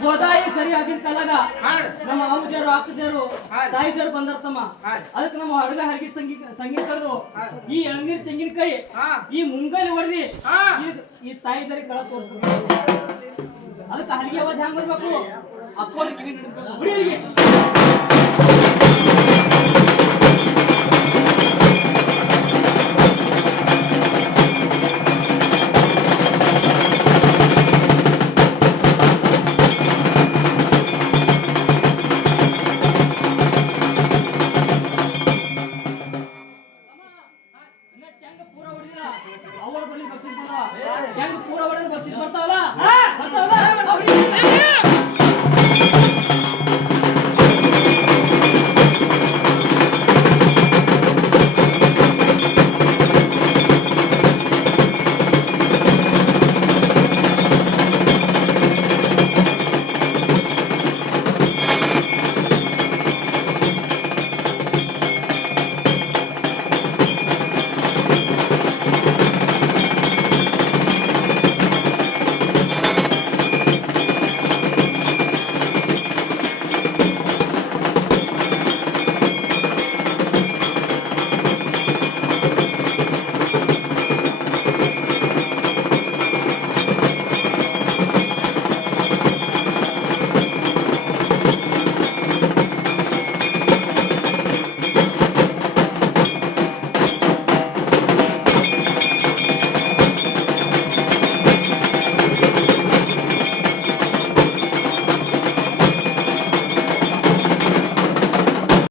ಗೋದಾಯಿ ಸರಿ ಆಗಿನ ಕಾಲಾಗ ನಮ್ಮ ಅಮ್ಮಜರು ಅಕ್ಕಜರು ತಾಯಿಜರು ಬಂದರ್ತಮ್ಮ ಅದಕ್ಕೆ ನಮ್ಮ ಅಡುಗ ಹರಗಿ ಸಂಗೀತ ಕಳೆದು ಈ ಎಳನೀರ್ ತೆಂಗಿನಕಾಯಿ ಈ ಮುಂಗಲಿ ಹೊಡೆದಿ ಈ ತಾಯಿಜರಿಗೆ ಕಳ ತೋರಿಸ್ಬೇಕು ಅದಕ್ಕೆ ಹಲಿಗೆ ಅವಾಜ್ ಹ್ಯಾಂಗ್ ಬರ್ಬೇಕು ಅಕ್ಕೋರ್ ಕಿವಿ ಹಿಡಿಬೇಕು